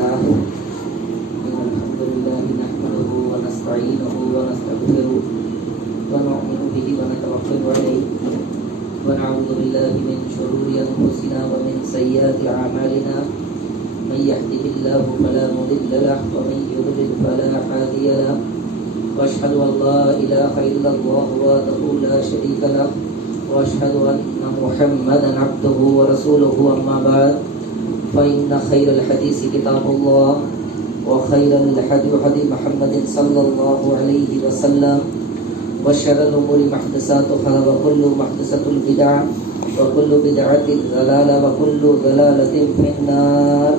لله الحمد لله نحمده ونستعينه ونستغفره ونؤمن به ونتوكل عليه ونعوذ بالله من شرور أنفسنا ومن سيئات أعمالنا من يهده الله فلا مضل له ومن يضلل فلا هادي له وأشهد أن لا إله إلا الله وحده لا شريك له وأشهد أن محمدا عبده ورسوله أما بعد فإن خير الحديث كتاب الله وخير الهدي هدي محمد صلى الله عليه وسلم وشر الأمور محدثاتها وكل محدثة بدعة وكل بدعة ضلالة وكل ضلالة في النار.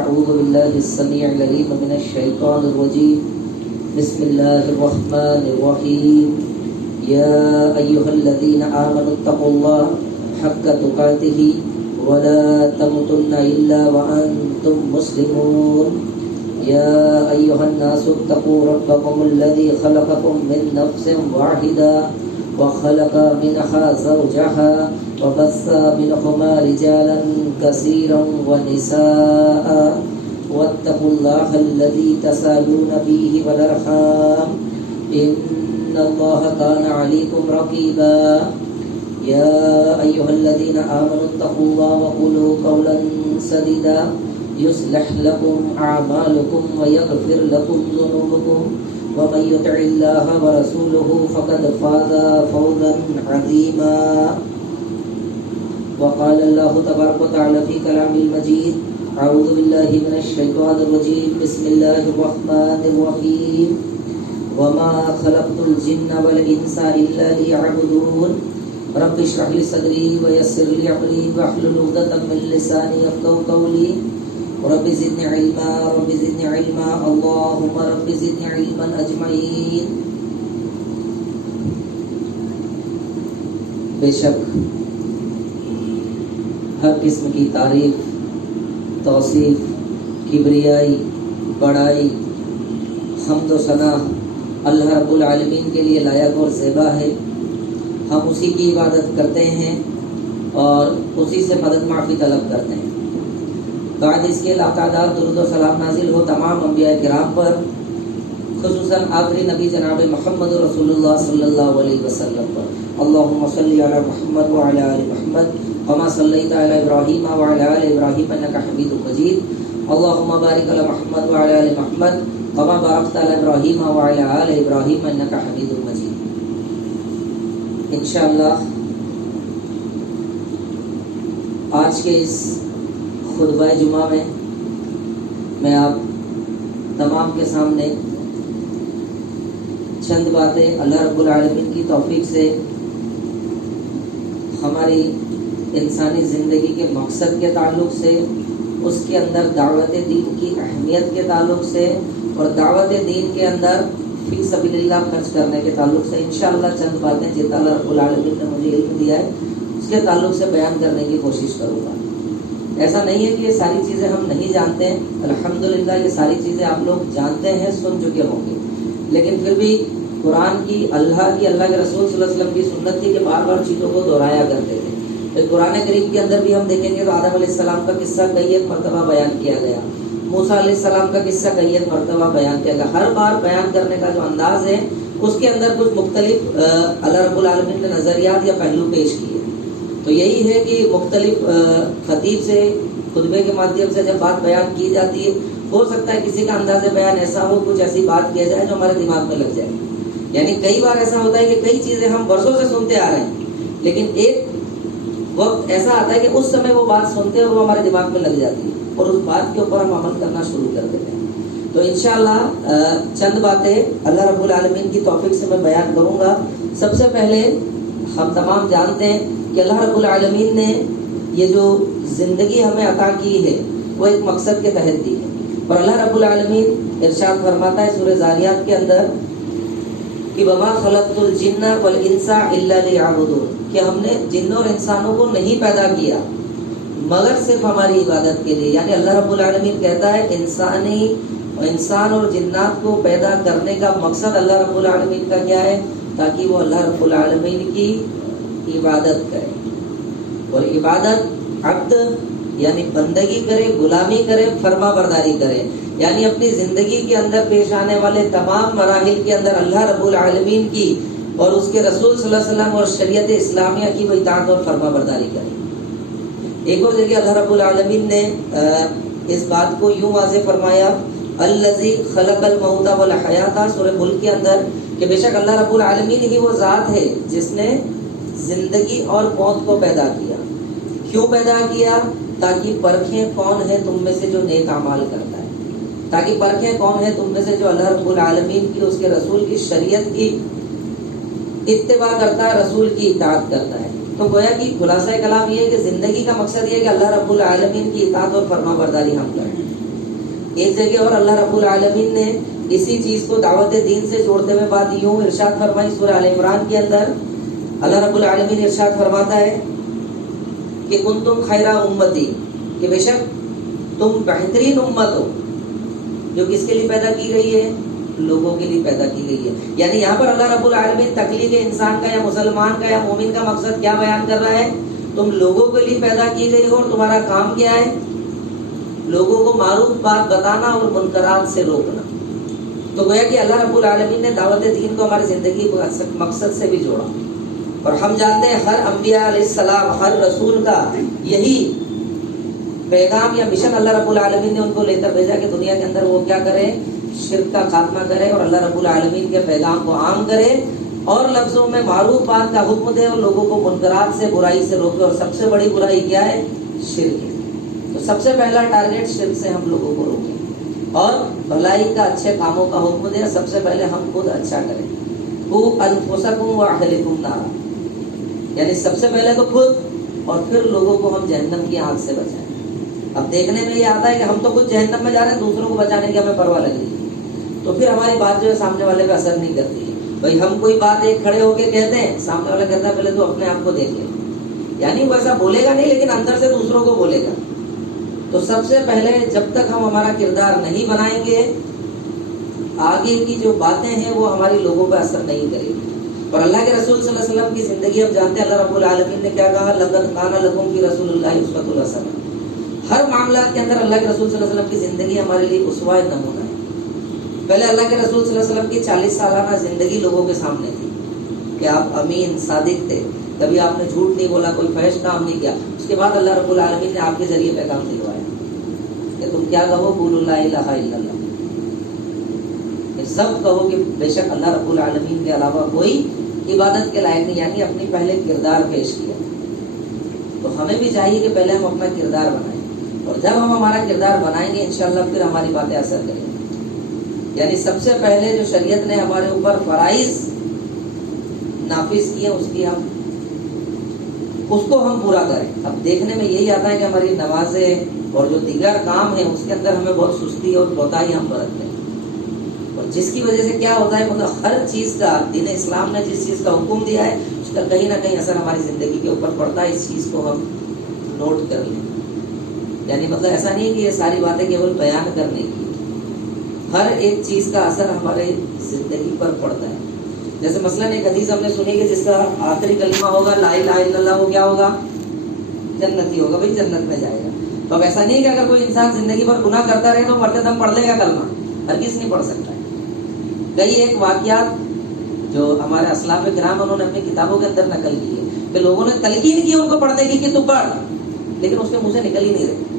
أعوذ بالله السميع العليم من الشيطان الرجيم. بسم الله الرحمن الرحيم. يا أيها الذين آمنوا اتقوا الله حق تقاته ولا تموتن إلا وأنتم مسلمون. يا أيها الناس اتقوا ربكم الذي خلقكم من نفس واحدة وخلق منها زوجها وبث منهما رجالا كثيرا ونساء واتقوا الله الذي تساءلون به والأرحام إن الله كان عليكم رقيبا. يا أيها الذين آمنوا اتقوا الله وقولوا قولا سديدا يصلح لكم أعمالكم ويغفر لكم ذنوبكم ومن يطع الله ورسوله فقد فاز فوزا عظيما. وقال الله تبارك وتعالى في كلامه المجيد أعوذ بالله من الشيطان الرجيم. بسم الله الرحمن الرحيم. وما خلقت الجن والإنس إلا ليعبدون. رب اشرح لي صدري ويسر لي أمري واحلل عقدة من لساني يفقهوا قولي. رب زدني علما رب زدني علما اللهم رب زدني علما أجمعين. بے شک ہر قسم کی تعریف، توصیف، کبریائی، بڑائی، حمد و ثنا اللہ رب العالمین کے لیے لائق اور زیبا ہے. ہم اسی کی عبادت کرتے ہیں اور اسی سے مدد معافی طلب کرتے ہیں. بعد اس کے لاقادار درود و سلام نازل ہو تمام انبیاء کرام پر، خصوصاً آخری نبی جناب محمد رسول اللہ صلی اللہ علیہ وسلم پر. اللہم صلی علی محمد وعلی آل محمد كما صليت على إبراهيم وعلى آل إبراهيم إنك حميد مجيد. اللهم بارك على محمد وعلى آل محمد كما باركت على إبراهيم وعلى آل إبراهيم إنك حميد مجيد. انشاءاللہ آج کے اس خطبہ جمعہ میں آپ تمام کے سامنے چند باتیں اللہ رب العالمین کی توفیق سے ہماری انسانی زندگی کے مقصد کے تعلق سے، اس کے اندر دعوت دین کی اہمیت کے تعلق سے اور دعوت دین کے اندر فی سبیل اللہ خرچ کرنے کے تعلق سے انشاءاللہ چند باتیں جتنا اللہ رب العالمین نے مجھے علم دیا ہے اس کے تعلق سے بیان کرنے کی کوشش کروں گا. ایسا نہیں ہے کہ یہ ساری چیزیں ہم نہیں جانتے ہیں، الحمدللہ یہ ساری چیزیں آپ لوگ جانتے ہیں، سن چکے ہوں گے، لیکن پھر بھی قرآن کی، اللہ کے رسول صلی اللہ علیہ وسلم کی سنت تھی کہ بار بار چیزوں کو دہرایا کرتے تھے. قرآن کریم کے اندر بھی ہم دیکھیں گے تو آدم علیہ السلام کا قصہ کئی ایک مرتبہ بیان کیا گیا، موسیٰ علیہ السلام کا قصہ کئی ایک مرتبہ بیان کیا گیا. ہر بار بیان کرنے کا جو انداز ہے اس کے اندر کچھ مختلف اللہ رب العالمین نے نظریات یا پہلو پیش کیے. تو یہی ہے کہ مختلف خطیب سے خطبے کے مادھیم سے جب بات بیان کی جاتی ہے، ہو سکتا ہے کسی کا انداز بیان ایسا ہو، کچھ ایسی بات کیا جائے جو ہمارے دماغ میں لگ جائے. یعنی کئی بار ایسا ہوتا ہے کہ کئی چیزیں ہم برسوں سے سنتے آ رہے ہیں، لیکن ایک وقت ایسا آتا ہے کہ اس سمے وہ بات سنتے ہیں اور وہ ہمارے دماغ میں لگ جاتی ہے اور اس بات کے اوپر ہم عمل کرنا شروع کر دیتے ہیں. تو انشاءاللہ چند باتیں اللہ رب العالمین کی توفیق سے میں بیان کروں گا. سب سے پہلے ہم تمام جانتے ہیں کہ اللہ رب العالمین نے یہ جو زندگی ہمیں عطا کی ہے وہ ایک مقصد کے تحت دی ہے. اور اللہ رب العالمین ارشاد فرماتا ہے سورہ ذاریات کے اندر کہ وما خلقت الجن والانس الا ليعبدون، کہ ہم نے جنوں اور انسانوں کو نہیں پیدا کیا مگر صرف ہماری عبادت کے لیے. یعنی اللہ رب العالمین کہتا ہے انسان اور جنات کو پیدا کرنے کا مقصد اللہ رب العالمین کا کیا ہے؟ تاکہ وہ اللہ رب العالمین کی عبادت کرے. اور عبادت عبد یعنی بندگی کرے، غلامی کرے، فرما برداری کرے، یعنی اپنی زندگی کے اندر پیش آنے والے تمام مراحل کے اندر اللہ رب العالمین کی اور اس کے رسول صلی اللہ علیہ وسلم اور شریعت اسلامیہ کی وہ اطاعت اور فرما برداری کرے۔ ایک اور جگہ اللہ رب العالمین نے اس بات کو یوں واضح فرمایا، الذی خلق الموت والحیات، سورہ ملک کے اندر، کہ بے شک اللہ رب العالمین ہی وہ ذات ہے جس نے زندگی اور موت کو پیدا کیا۔ کیوں پیدا کیا؟ تاکہ پرکھیں کون ہے تم میں سے جو نیک اعمال کرتا ہے، تاکہ پرکھیں کون ہے تم میں سے جو اللہ رب العالمین کی، اس کے رسول کی شریعت کی اتباع کرتا ہے، رسول کی اطاعت کرتا ہے۔ تو گویا کہ خلاصہ کلام یہ ہے کہ زندگی کا مقصد یہ ہے کہ اللہ رب العالمین کی اطاعت اور فرما برداری ہم کریں۔ ایک جگہ اور اللہ رب العالمین نے اسی چیز کو دعوت دین سے جوڑتے ہوئے بات یوں ارشاد فرمائی سورہ آل عمران کے اندر۔ اللہ رب العالمین ارشاد فرماتا ہے کہ کنتم خیر امتی، کہ بے شک تم بہترین امت ہو، جو کس کے لیے پیدا کی گئی ہے؟ لوگوں کے لیے پیدا کی گئی ہے۔ یعنی یہاں پر اللہ رب العالمین تخلیق انسان کا یا مسلمان کا یا مومن کا مقصد کیا بیان کر رہا ہے؟ تم لوگوں کے لیے پیدا کی گئی ہو اور تمہارا کام کیا ہے؟ لوگوں کو معروف بات بتانا اور منکرات سے روکنا۔ تو گویا کہ اللہ رب العالمین نے دعوت دین کو ہماری زندگی کے مقصد سے بھی جوڑا، اور ہم جانتے ہیں ہر انبیاء علیہ السلام، ہر رسول کا یہی پیغام یا مشن اللہ رب العالمین نے ان کو لے کر بھیجا کہ دنیا کے اندر وہ کیا کرے؟ شرک کا خاتمہ کرے اور اللہ رب العالمین کے پیغام کو عام کرے، اور لفظوں میں معروف بات کا حکم دے اور لوگوں کو منکرات سے، برائی سے روکے۔ اور سب سے بڑی برائی کیا ہے؟ شرک ہے۔ تو سب سے پہلا ٹارگیٹ شرک سے ہم لوگوں کو روکیں اور بھلائی کا، اچھے کاموں کا حکم دے۔ سب سے پہلے ہم خود اچھا کریں۔ قوا انفسکم واہلکم نارا، یعنی سب سے پہلے تو خود اور پھر لوگوں کو ہم جہنم کی آگ سے بچائیں۔ اب دیکھنے میں یہ آتا ہے کہ ہم تو خود جہنم میں جا رہے ہیں، دوسروں کو بچانے کی ہمیں پرواہ لگ رہی ہے، تو پھر ہماری بات جو ہے سامنے والے پہ اثر نہیں کرتی ہے۔ بھائی ہم کوئی بات ایک کھڑے ہو کے کہتے ہیں، سامنے والا کہتا ہے پہلے تو اپنے آپ کو دیکھ لے، یعنی وہ ایسا بولے گا نہیں لیکن اندر سے دوسروں کو بولے گا۔ تو سب سے پہلے جب تک ہم ہمارا کردار نہیں بنائیں گے، آگے کی جو باتیں ہیں وہ ہماری لوگوں پہ اثر نہیں کرے گی۔ اور اللہ کے رسول صلی اللہ علیہ وسلم کی زندگی ہم جانتے ہیں، اللہ رب العالمین نے کیا کہا؟ لقد کان لکم فی رسول اللہ اسوۃ حسنہ۔ ہر معاملات کے اندر اللہ کے رسول صلی اللہ علیہ وسلم کی زندگی ہمارے لیے اسوہ نمونہ ہے۔ پہلے اللہ کے رسول صلی اللہ علیہ وسلم کی 40 سالانہ زندگی لوگوں کے سامنے تھی کہ آپ امین صادق تھے، کبھی آپ نے جھوٹ نہیں بولا، کوئی فحش کام نہیں کیا۔ اس کے بعد اللہ رب العالمین نے آپ کے ذریعے پیغام دلوایا کہ تم کیا کہو؟ قولوا لا الہ الا اللہ، کہ سب کہو کہ بے شک اللہ رب العالمین کے علاوہ کوئی عبادت کے لائق نہیں، یعنی اپنی پہلے کردار پیش کیا۔ تو ہمیں بھی چاہیے کہ پہلے ہم اپنا کردار بنائیں، اور جب ہم ہمارا کردار بنائیں گے انشاءاللہ پھر ہماری باتیں اثر کریں گی۔ یعنی سب سے پہلے جو شریعت نے ہمارے اوپر فرائض نافذ کیے اس کو ہم پورا کریں۔ اب دیکھنے میں یہی آتا ہے کہ ہماری نمازیں اور جو دیگر کام ہیں اس کے اندر ہمیں بہت سستی اور کوتاہی ہم برتتے ہیں، اور جس کی وجہ سے کیا ہوتا ہے، مطلب ہر چیز کا دین اسلام نے جس چیز کا حکم دیا ہے اس کا کہیں نہ کہیں اثر ہماری زندگی کے اوپر پڑتا ہے۔ اس چیز کو ہم نوٹ کر لیں۔ یعنی مطلب ایسا نہیں ہے کہ یہ ساری باتیں کیول بیان کرنے کی، ہر ایک چیز کا اثر ہمارے زندگی پر پڑتا ہے۔ جیسے مثلاً ایک حدیث ہم نے سنی کہ جس کا آخری کلمہ ہوگا لا الہ الا اللہ، وہ کیا ہوگا؟ جنتی ہوگا، بھائی جنت میں جائے گا۔ تو اب ایسا نہیں ہے کہ اگر کوئی انسان زندگی پر گناہ کرتا رہے تو مرتے دم پڑھ لے گا کلمہ، ہرگز نہیں پڑھ سکتا ہے۔ کئی ایک واقعات جو ہمارے اسلاف کرام انہوں نے اپنی کتابوں کے اندر نقل کی ہے کہ لوگوں نے تلقین کی ان کو پڑھنے کی کہ تو پڑھ، لیکن اس کے منہ سے نکل ہی نہیں رہے۔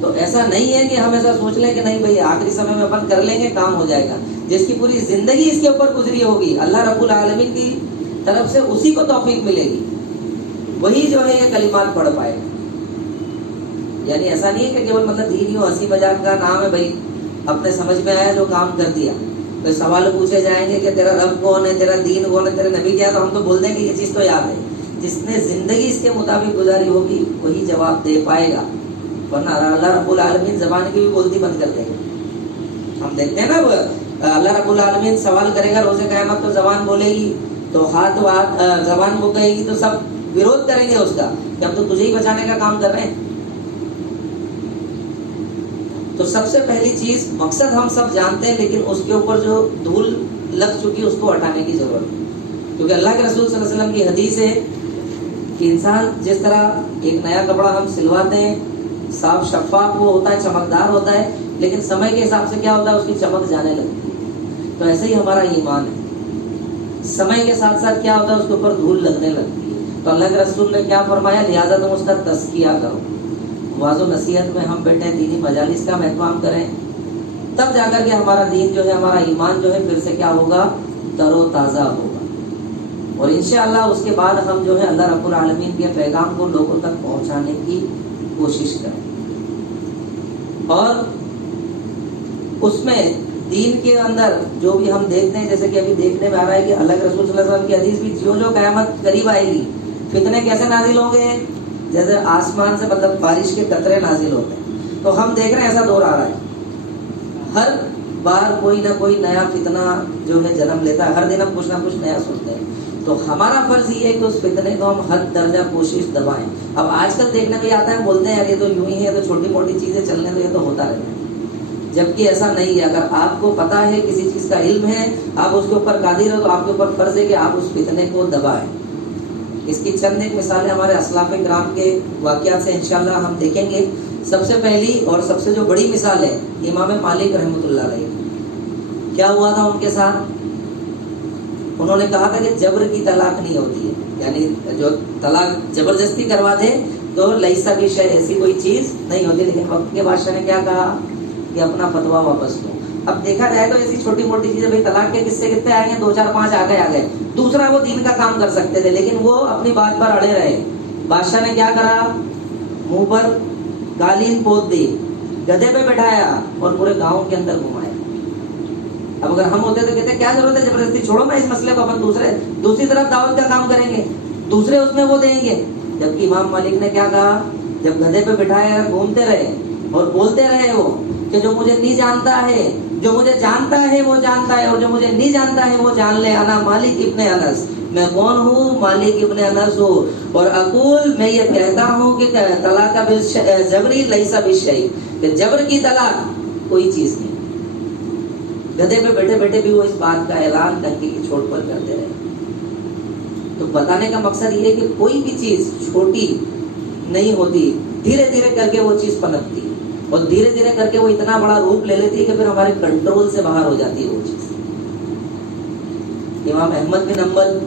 تو ایسا نہیں ہے کہ ہم ایسا سوچ لیں کہ نہیں بھائی آخری سمے میں اپن کر لیں گے کام ہو جائے گا۔ جس کی پوری زندگی اس کے اوپر گزری ہوگی، اللہ رب العالمین کی طرف سے اسی کو توفیق ملے گی، وہی جو ہے یہ کلمات پڑھ پائے گا۔ یعنی ایسا نہیں ہے کہ کیول مطلب دین یوں ہنسی مذاق کا نام ہے، بھائی اپنے سمجھ میں آیا جو کام کر دیا۔ تو سوال پوچھے جائیں گے کہ تیرا رب کون ہے، تیرا دین کون ہے، تیرے نبی کیا ہے، تو ہم تو بول دیں گے یہ چیز تو یاد ہے۔ جس نے زندگی اس کے مطابق گزاری ہوگی وہی جواب دے پائے گا، ورنہ اللہ رب العالمین زبان کی بھی بولتی بند کر دے گا۔ ہم دیکھتے ہیں نا اللہ رب العالمین سوال کرے گا روز قیامت تو زبان بولے گی، تو ہاتھ زبان وہ کہے گی تو سب وروਧ کریں گے اس کا کہ ہم تو تجھے ہی بچانے کا کام کر رہے ہیں۔ تو سب سے پہلی چیز مقصد ہم سب جانتے ہیں، لیکن اس کے اوپر جو دھول لگ چکی اس کو ہٹانے کی ضرورت ہے، کیونکہ اللہ کے رسول صلی اللہ علیہ وسلم کی حدیث ہے کہ انسان جس طرح ایک نیا کپڑا ہم سلواتے ہیں، صاف شفاف وہ ہوتا ہے، چمکدار ہوتا ہے، لیکن سمے کے حساب سے کیا ہوتا ہے، اس کی چمک جانے لگتی ہے۔ تو ایسے ہی ہمارا ایمان ہے، سمے کے ساتھ ساتھ کیا ہوتا ہے، اس کے اوپر دھول لگنے لگتی ہے۔ تو اللہ کے رسول نے کیا فرمایا، لہٰذا تم اس کا تزکیہ کرو، واعظ و نصیحت میں ہم بیٹھے، دینی مجالس کا اہتمام کریں، تب جا کر کے ہمارا دین جو ہے، ہمارا ایمان جو ہے پھر سے کیا ہوگا، تر و تازہ ہوگا، اور انشاءاللہ اس کے بعد ہم جو ہے اللہ رب العالمین کے پیغام کو لوگوں تک پہنچانے کی کوشش کریں۔ اور اس میں دین کے اندر جو بھی ہم دیکھتے ہیں، جیسے کہ ابھی دیکھنے میں آ رہا ہے کہ اللہ کے رسول صلی اللہ علیہ وسلم کی حدیث بھی، جو قیامت قریب آئے گی، فتنے کیسے نازل ہوں گے، جیسے آسمان سے مطلب بارش کے قطرے نازل ہوتے ہیں۔ تو ہم دیکھ رہے ہیں ایسا دور آ رہا ہے، ہر بار کوئی نہ کوئی نیا فتنہ جو ہے جنم لیتا ہے، ہر دن ہم کچھ نہ کچھ نیا سنتے ہیں۔ تو ہمارا فرض یہ ہے کہ اس فتنے کو ہم حد درجہ کوشش دبائیں۔ اب آج کل دیکھنے میں آتا ہے، بولتے ہیں یار یہ تو یوں ہی ہے، تو چھوٹی موٹی چیزیں چلنے تو یہ تو ہوتا رہتا ہے، جبکہ ایسا نہیں ہے۔ اگر آپ کو پتا ہے، کسی چیز کا علم ہے، آپ اس کے اوپر قادر ہو، تو آپ کے اوپر فرض ہے کہ آپ اس فتنے کو دبائیں۔ اس کی چند ایک مثالیں ہمارے اسلاف کرام کے واقعات سے انشاءاللہ ہم دیکھیں گے۔ سب سے پہلی اور سب سے جو بڑی مثال ہے امام مالک رحمۃ اللہ علیہ، کیا ہوا تھا ان کے ساتھ؟ انہوں نے کہا تھا کہ جبر کی طلاق نہیں ہوتی ہے، یعنی جو طلاق زبردستی کروا دے تو لیسا بھی شے، ایسی کوئی چیز نہیں ہوتی۔ لیکن وقت کے بادشاہ نے کیا کہا کہ اپنا فتویٰ واپس لو۔ اب دیکھا جائے تو ایسی چھوٹی موٹی چیزیں، بھائی طلاق کے قصے کتنے آئے ہیں، 2 4 5 آ گئے۔ دوسرا وہ دین کا کام کر سکتے تھے، لیکن وہ اپنی بات پر اڑے رہے۔ بادشاہ نے کیا کرا، منہ پر قالین پوت دی، گدھے پہ بٹھایا اور پورے گاؤں کے اندر گھمایا۔ اب اگر ہم ہوتے تو کہتے کیا ضرورت ہے زبردستی، چھوڑو نا اس مسئلے کو، اپن دوسری طرف دعوت کا کام کریں گے، دوسرے اس میں وہ دیں گے۔ جبکہ امام مالک نے کیا کہا، جب گدھے پہ بٹھایا، گھومتے رہے اور بولتے رہے وہ کہ جو مجھے نہیں جانتا ہے، جو مجھے جانتا ہے وہ جانتا ہے، اور جو مجھے نہیں جانتا ہے وہ جان لے، انا مالک ابن انس، میں کون ہوں، مالک ابن انس ہوں، اور اقول، میں یہ کہتا ہوں کہ طلاق بالجبری لیس بالشیء، کہ جبر کی طلاق کوئی چیز نہیں۔ گدھے پہ بیٹھے بیٹھے بھی وہ اس بات کا اعلان ڈنکی کی چھوٹ پر کرتے رہے۔ تو بتانے کا مقصد یہ ہے کہ کوئی بھی چیز چھوٹی نہیں ہوتی، دھیرے دھیرے کر کے وہ چیز پنپتی ہے، اور دھیرے دھیرے کر کے وہ اتنا بڑا روپ لے لیتی ہے کہ پھر ہمارے کنٹرول سے باہر ہو جاتی ہے وہ چیز۔ امام احمد بن حنبل،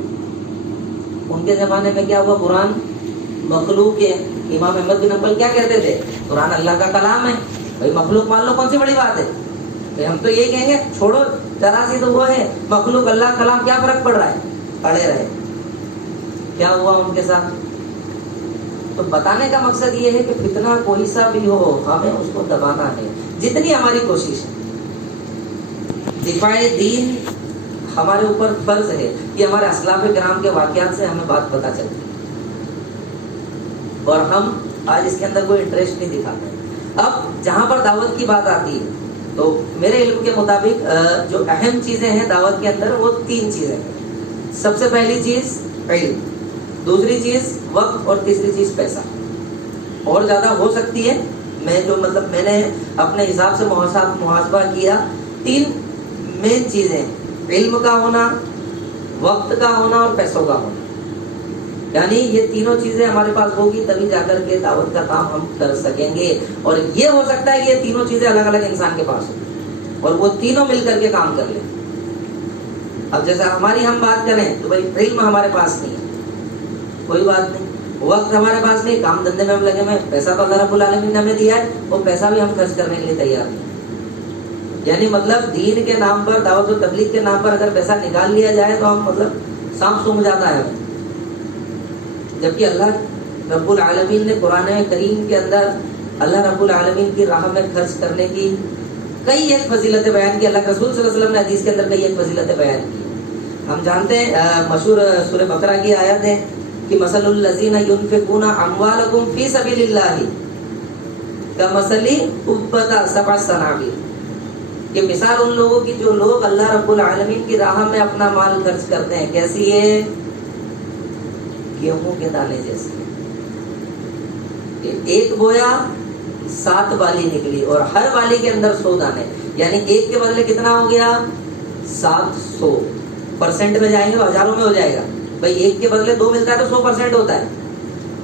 ان کے زمانے میں کیا ہوا، قرآن مخلوق ہے۔ امام احمد بن حنبل کیا کہتے تھے، قرآن اللہ کا کلام ہے، بھائی مخلوق مان لو، کون سی بڑی بات ہے، ہم تو یہی کہیں گے چھوڑو، ذرا سی تو وہ ہے مخلوق، اللہ کا کلام، کیا فرق پڑ رہا ہے، اڑے رہے۔ کیا ہوا ان کے ساتھ؟ تو بتانے کا مقصد یہ ہے کہ فتنہ کوئی سا بھی ہو، ہمیں اس کو دبانا ہے، جتنی ہماری کوشش ہے۔ دفاع دین ہمارے اوپر فرض ہے، یہ ہمارے اسلاف کرام کے واقعات سے ہمیں بات پتہ چلتی ہے، اور ہم آج اس کے اندر کوئی انٹرسٹ نہیں دکھاتے۔ اب جہاں پر دعوت کی بات آتی ہے، تو میرے علم کے مطابق جو اہم چیزیں ہیں دعوت کے اندر، وہ 3 چیزیں ہیں۔ سب سے پہلی چیز علم، دوسری چیز وقت، اور تیسری چیز پیسہ۔ اور زیادہ ہو سکتی ہے، میں نے اپنے حساب سے محاسبہ کیا، 3 مین چیزیں، علم کا ہونا، وقت کا ہونا، اور پیسوں کا ہونا۔ یعنی یہ تینوں چیزیں ہمارے پاس ہوگی تبھی جا کر کے دعوت کا کام ہم کر سکیں گے۔ اور یہ ہو سکتا ہے کہ یہ تینوں چیزیں الگ الگ انسان کے پاس ہوں اور وہ تینوں مل کر کے کام کر لیں۔ اب جیسے ہماری ہم بات کریں تو بھائی علم ہمارے پاس نہیں ہے، کوئی بات نہیں، وقت ہمارے پاس نہیں، کام دھندے میں ہم لگے ہوئے، پیسہ تو اللہ رب العالمین نے ہمیں دیا ہے، وہ پیسہ بھی ہم خرچ کرنے کے لیے تیار نہیں۔ یعنی مطلب دین کے نام پر، دعوت و تبلیغ کے نام پر اگر پیسہ نکال لیا جائے تو ہم مطلب سانپ سونگھ جاتا ہے ہمیں۔ جبکہ اللہ رب العالمین نے قرآن کریم کے اندر اللہ رب العالمین کی راہ میں خرچ کرنے کی کئی ایک فضیلتیں بیان کی۔ اللہ کے رسول صلی اللہ علیہ وسلم نے حدیث کے اندر کئی ایک فضیلتیں بیان کی۔ ہم جانتے ہیں مشہور سورہ بقرہ کی آیت ہے کہ مثل الذین ينفقون اموالکم فی سبیل اللہ کمثل حبۃ سبع سنابل، کہ مثال ان لوگوں کی جو لوگ اللہ رب العالمین کی راہ میں اپنا مال خرچ کرتے ہیں، کیسی ہے، گیہوں کے دانے جیسے۔ ایک بویا 7 بالی نکلی اور ہر بالی کے اندر 100 دانے، یعنی ایک کے بدلے کتنا ہو گیا، 700۔ پرسنٹ میں جائیں گے تو ہزاروں میں ہو جائے گا، بھائی ایک کے بدلے 2 ملتا ہے تو 100% ہوتا ہے،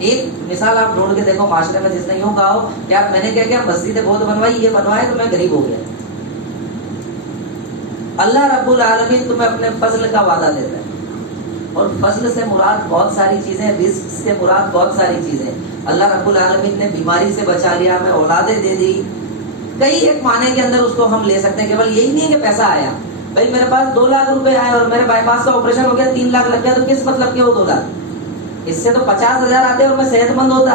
ایک مثال آپ ڈھونڈ کے دیکھو معاشرے میں جس نے یوں کہا ہو کہ یار میں نے کیا کیا مسجدیں بہت بنوائی، یہ بنوائے تو میں غریب ہو گیا. اللہ رب العالمین تمہیں اپنے فضل کا وعدہ دیتا ہے، اور فضل سے مراد بہت ساری چیزیں، رزق سے مراد بہت ساری چیزیں. اللہ رب العالمین نے بیماری سے بچا لیا، ہمیں اولادیں دے دی، کئی ایک معنی کے اندر اس کو ہم لے سکتے ہیں. کیول یہی نہیں ہے کہ پیسہ آیا، بھائی میرے پاس 2 لاکھ روپے آئے اور میرے بائی پاس کا آپریشن ہو گیا 3 لاکھ لگ گیا، تو کس مطلب کے وہ 2 لاکھ؟ اس سے تو 50,000 آتے اور میں صحت مند ہوتا.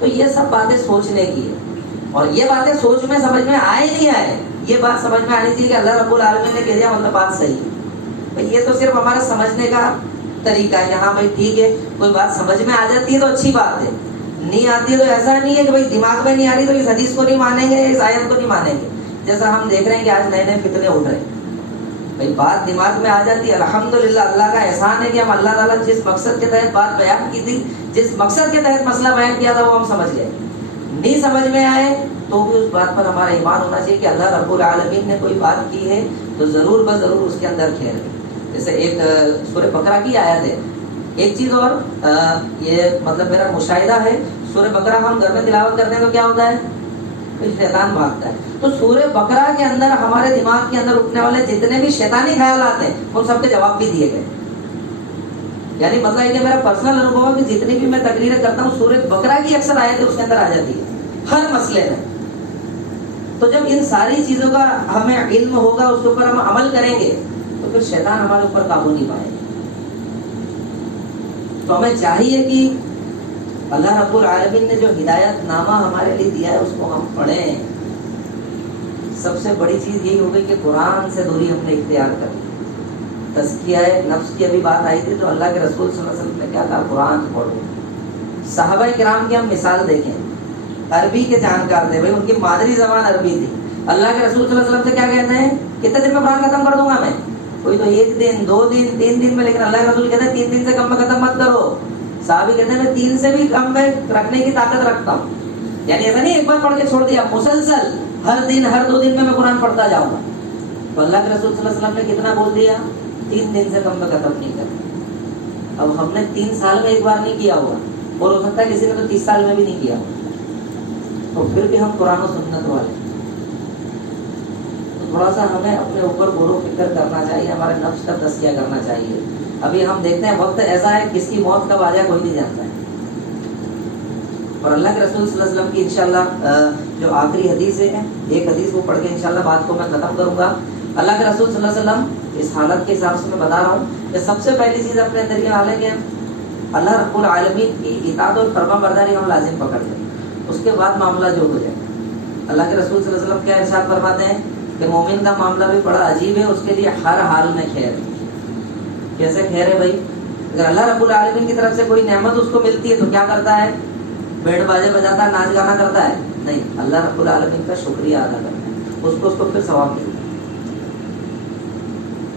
تو یہ سب باتیں سوچنے کی ہے، اور یہ باتیں سوچ میں سمجھ میں آئے نہیں آئے، یہ بات سمجھ میں آنی چاہیے کہ اللہ رب العالمین نے کہہ دیا مطلب بات صحیح ہے. یہ تو صرف ہمارا سمجھنے کا طریقہ ہے کہ ہاں بھائی ٹھیک ہے، کوئی بات سمجھ میں آ جاتی ہے تو اچھی بات ہے، نہیں آتی ہے تو ایسا نہیں ہے کہ بھائی دماغ میں نہیں آ رہی تو اس حدیث کو نہیں مانیں گے، اس آیت کو نہیں مانیں گے. جیسا ہم دیکھ رہے ہیں کہ آج نئے نئے فتنے اٹھ رہے ہیں. بھائی بات دماغ میں آ جاتی ہے، الحمدللہ اللہ کا احسان ہے کہ ہم اللہ تعالیٰ جس مقصد کے تحت بات بیان کی تھی، جس مقصد کے تحت مسئلہ بیان کیا تھا وہ ہم سمجھ گئے. نہیں سمجھ میں آئے تو بھی اس بات پر ہمارا ایمان ہونا چاہیے کہ اللہ رب العالمین نے کوئی بات کی ہے تو ضرور بضرور اس کے اندر خیر ہے. جیسے ایک سورہ بقرہ کی آیت ہے. ایک چیز اور یہ مطلب میرا مشاہدہ ہے، سورہ بقرہ ہم گھر میں تلاوت کرتے ہیں تو کیا ہوتا ہے؟ پھر شیطان بھاگتا ہے. تو سورہ بقرہ کے اندر ہمارے دماغ کے اندر اٹھنے والے جتنے بھی شیطانی خیالات ہیں ان سب کے جواب بھی دیے گئے. یعنی مطلب یہ کہ میرا پرسنل انوبھو ہے کہ جتنی بھی میں تقریریں کرتا ہوں سورہ بقرہ کی اکثر آیتیں اس کے اندر آ جاتی ہے ہر مسئلے میں. تو جب ان ساری چیزوں کا ہمیں علم ہوگا، اس کے اوپر ہم عمل کریں گے تو پھر شیطان ہمارے اوپر قابو نہیں پائے گا. تو ہمیں چاہیے کہ اللہ رب العالمین نے جو ہدایت نامہ ہمارے لیے دیا ہے اس کو ہم پڑھیں. سب سے بڑی چیز یہی ہو گئی کہ قرآن سے دوری ہم نے اختیار کر لی. تزکیہ نفس کی ابھی بات آئی تھی تو اللہ کے رسول صلی اللہ علیہ وسلم نے کیا کہا؟ قرآن پڑھو. صحابہ کرام کی ہم مثال دیکھیں، عربی کے جانکار تھے، بھائی ان کی مادری زبان عربی تھی. اللہ کے رسول صلی اللہ علیہ وسلم سے کیا کہتے ہیں؟ کتنے دن میں قرآن ختم کر دوں گا میں؟ کوئی تو 1 دن 2 دن 3 دن میں، لیکن اللہ کے رسول کہتے ہیں 3 دن سے کم میں ختم مت کرو. صحابی کہتے ہیں میں 3 سے بھی کم میں رکھنے کی طاقت رکھتا ہوں. یعنی ایسا نہیں ایک بار پڑھ کے چھوڑ دیا، مسلسل ہر دن ہر 2 دن میں قرآن پڑھتا جاؤں گا. تو اللہ کے رسول صلی اللہ علیہ وسلم نے کتنا بول دیا؟ 3 دن سے کم میں ختم نہیں کرنا. اب ہم نے 3 سال میں ایک بار نہیں کیا ہوگا، اور ہو سکتا ہے کسی نے تو 30 سال میں بھی نہیں کیا ہوگا. تو پھر بھی ہم قرآن و سنت والے. تو تھوڑا سا ہمیں اپنے اوپر غور و فکر کرنا چاہیے، ہمارے نفس کا تزکیہ کرنا چاہیے. ابھی ہم دیکھتے ہیں وقت ایسا ہے کس کی موت کب آ جائے کوئی نہیں جانتا ہے. اور اللہ کے رسول صلی اللہ علیہ وسلم کی انشاءاللہ جو آخری حدیث ہے، ایک حدیث وہ پڑھ کے انشاءاللہ بات کو میں ختم کروں گا. اللہ کے رسول صلی اللہ علیہ وسلم اس حالت کے حساب سے میں بتا رہا ہوں کہ سب سے پہلی چیز اپنے اندر یہ ڈالیں کہ اللہ رب العالمین کی اطاعت اور فرما برداری ہم لازم پکڑ لیں. اس کے بعد معاملہ جو ہو جائے. اللہ کے رسول صلی اللہ علیہ وسلم کیا ارشاد فرماتے ہیں کہ مومن کا معاملہ بھی بڑا عجیب ہے، اس کے لیے ہر حال میں خیر ہے. کیسے خیر ہے بھائی؟ اگر اللہ رب العالمین کی طرف سے کوئی نعمت اس کو ملتی ہے تو کیا کرتا ہے؟ بیڑ بازے بجاتا ہے، ناچ گانا کرتا ہے؟ نہیں، اللہ رب العالمین کا شکریہ ادا کرتا ہے، اس کو پھر ثواب ملتا ہے.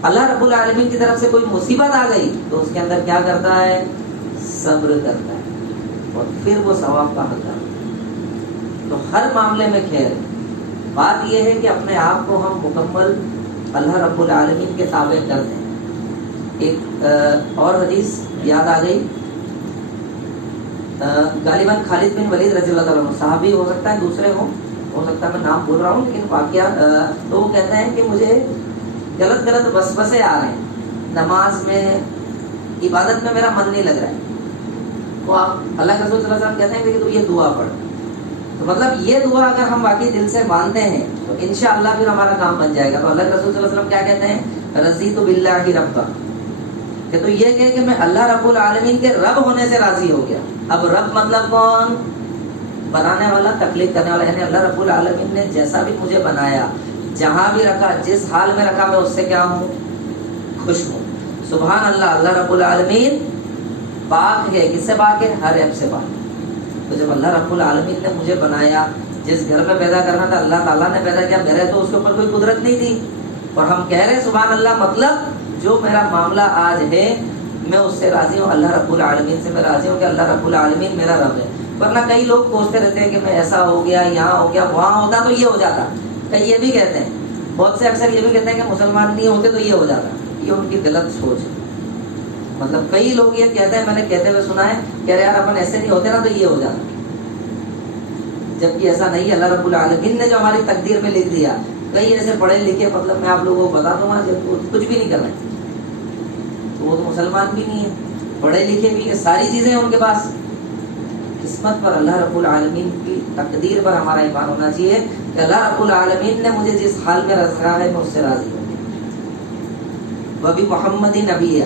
اللہ رب العالمین کی طرف سے کوئی مصیبت آ گئی تو اس کے اندر کیا کرتا ہے؟ صبر کرتا ہے، اور پھر وہ ثواب کا حق کرتا ہے. تو ہر معاملے میں خیر ہے. بات یہ ہے کہ اپنے آپ کو ہم مکمل اللہ رب العالمین کے تابع کر دیں. ایک اور حدیث یاد آ گئی، غالباً خالد بن ولید رضی اللہ تعالیٰ عنہ، صحابی ہو سکتا ہے دوسرے ہو سکتا ہے میں نام بول رہا ہوں، لیکن واقعہ تو وہ کہتے ہیں کہ مجھے غلط وسوسے آ رہے ہیں، نماز میں عبادت میں میرا من نہیں لگ رہا ہے. تو آپ اللہ کے رسول صلی اللہ علیہ وسلم کہتے ہیں کہ تو یہ دعا پڑھ. تو مطلب یہ دعا اگر ہم واقعی دل سے مانتے ہیں تو انشاءاللہ پھر ہمارا کام بن جائے گا. تو اللہ کے رسول صلی اللہ علیہ وسلم کیا کہتے ہیں؟ رضیت باللہ ربا، کہ تو یہ کہ میں اللہ رب العالمین کے رب ہونے سے راضی ہو گیا. اب رب مطلب کون؟ بنانے والا، تخلیق کرنے والا. یعنی اللہ رب العالمین نے جیسا بھی مجھے بنایا، جہاں بھی رکھا، جس حال میں رکھا، میں اس سے کیا ہوں؟ خوش ہوں. سبحان اللہ، اللہ رب العالمین پاک ہے. کس سے پاک ہے؟ ہر عیب سے پاک. تو جب اللہ رب العالمین نے مجھے بنایا، جس گھر میں پیدا کرنا تھا اللہ تعالیٰ نے پیدا کیا، میرے تو اس کے اوپر کوئی قدرت نہیں تھی. اور ہم کہہ رہے ہیں سبحان اللہ، مطلب جو میرا معاملہ آج ہے میں اس سے راضی ہوں، اللہ رب العالمین سے میں راضی ہوں کہ اللہ رب العالمین میرا رب ہے. ورنہ کئی لوگ سوچتے رہتے ہیں کہ میں ایسا ہو گیا، یہاں ہو گیا، وہاں ہوتا تو یہ ہو جاتا. کئی یہ بھی کہتے ہیں، بہت سے اکثر یہ بھی کہتے ہیں کہ مسلمان نہیں ہوتے تو یہ ہو جاتا. یہ ان کی غلط سوچ ہے. مطلب کئی لوگ یہ کہتے ہیں، میں نے کہتے ہوئے سنا ہے، کہہ رہے یار اپن ایسے نہیں ہوتے نا تو یہ ہو جاتا، جبکہ ایسا نہیں ہے۔ اللہ رب العالمین نے جو ہماری تقدیر میں لکھ دیا، کئی ایسے پڑھے لکھے، مطلب میں آپ لوگوں کو بتا دوں گا کچھ بھی نہیں کر رہے، تو وہ تو مسلمان بھی نہیں ہے، پڑھے لکھے بھی ہیں، ساری چیزیں ہیں ان کے پاس۔ قسمت پر اللہ رب العالمین کی تقدیر پر ہمارا ایمان ہونا چاہیے کہ اللہ رب العالمین نے مجھے جس حال میں رکھا ہے میں اس سے راضی ہوں۔ وبی محمد نبی،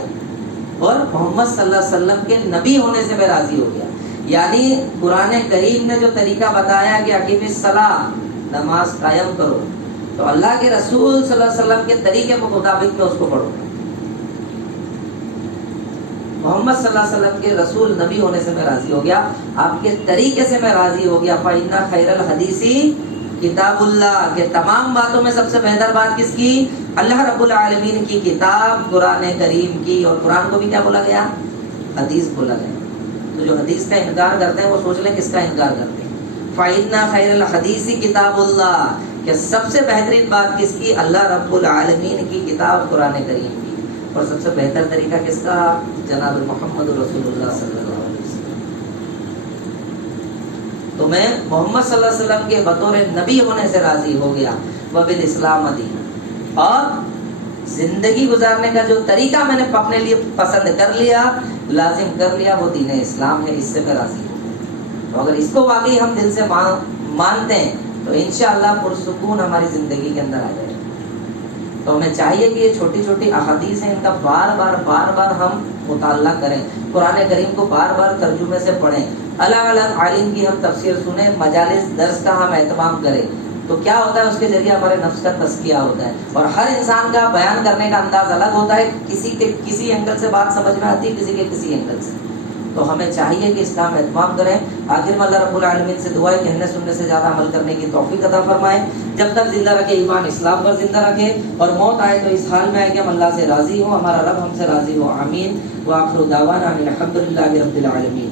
اور محمد صلی اللہ علیہ وسلم کے نبی ہونے سے میں راضی ہو گیا۔ یعنی قرآن کریم نے جو طریقہ بتایا کہ اقیم الصلاۃ، نماز قائم کرو، تو اللہ کے رسول صلی اللہ علیہ وسلم کے طریقے کے مطابق میں اس کو پڑھوں۔ محمد صلی اللہ علیہ وسلم کے رسول نبی ہونے سے میں راضی ہو گیا، آپ کے طریقے سے میں راضی ہو گیا۔ فَإِنَّ خَيْرَ الْحَدِيثِ کتاب اللہ، کہ تمام باتوں میں سب سے بہتر بات کس کی؟ اللہ رب العالمین کی کتاب قرآن کریم کی، اور قرآن کو بھی کیا بولا گیا؟ حدیث بولا گیا۔ تو جو حدیث کا انکار کرتے ہیں وہ سوچ لیں کس کا انکار کرتے ہیں۔ فَإِنَّ خَيْرَ الْحَدِيثِ کتاب اللہ، کہ سب سے بہترین بات کس کی؟ اللہ رب العالمین کی کتاب قرآن کریم کی، اور سب سے بہتر طریقہ کس کا؟ جناب محمد رسول اللہ صلی اللہ علیہ وسلم۔ تو میں محمد صلی اللہ علیہ وسلم کے بطور نبی ہونے سے راضی ہو گیا۔ وبالاسلام دین، اور زندگی گزارنے کا جو طریقہ میں نے اپنے لیے پسند کر لیا، لازم کر لیا، وہ دین اسلام ہے، اس سے میں راضی ہوں۔ تو اگر اس کو واقعی ہم دل سے مانتے ہیں تو انشاءاللہ پرسکون ہماری زندگی کے اندر آ جائے۔ تو ہمیں چاہیے کہ یہ چھوٹی چھوٹی احادیث ہیں، ان کا بار بار ہم مطالعہ کریں، قرآن کریم کو بار بار ترجمے سے پڑھیں، الگ الگ عالم کی ہم تفسیر سنیں، مجالس درس کا ہم اہتمام کریں۔ تو کیا ہوتا ہے؟ اس کے ذریعے ہمارے نفس کا تزکیہ ہوتا ہے، اور ہر انسان کا بیان کرنے کا انداز الگ ہوتا ہے، کسی کے کسی اینگل سے بات سمجھ میں آتی ہے، کسی کے کسی اینگل سے۔ تو ہمیں چاہیے کہ اسلام میں اہتمام کریں۔ آخر میں اللہ رب العالمین سے دعا ہے کہ کہنے سننے سے زیادہ عمل کرنے کی توفیق عطا فرمائے، جب تک زندہ رکھے ایمان اسلام پر زندہ رکھے، اور موت آئے تو اس حال میں آئے کہ ہم اللہ سے راضی ہوں، ہمارا رب ہم سے راضی ہو، آمین۔ وآخر دعوانا ان الحمد للہ رب العالمین۔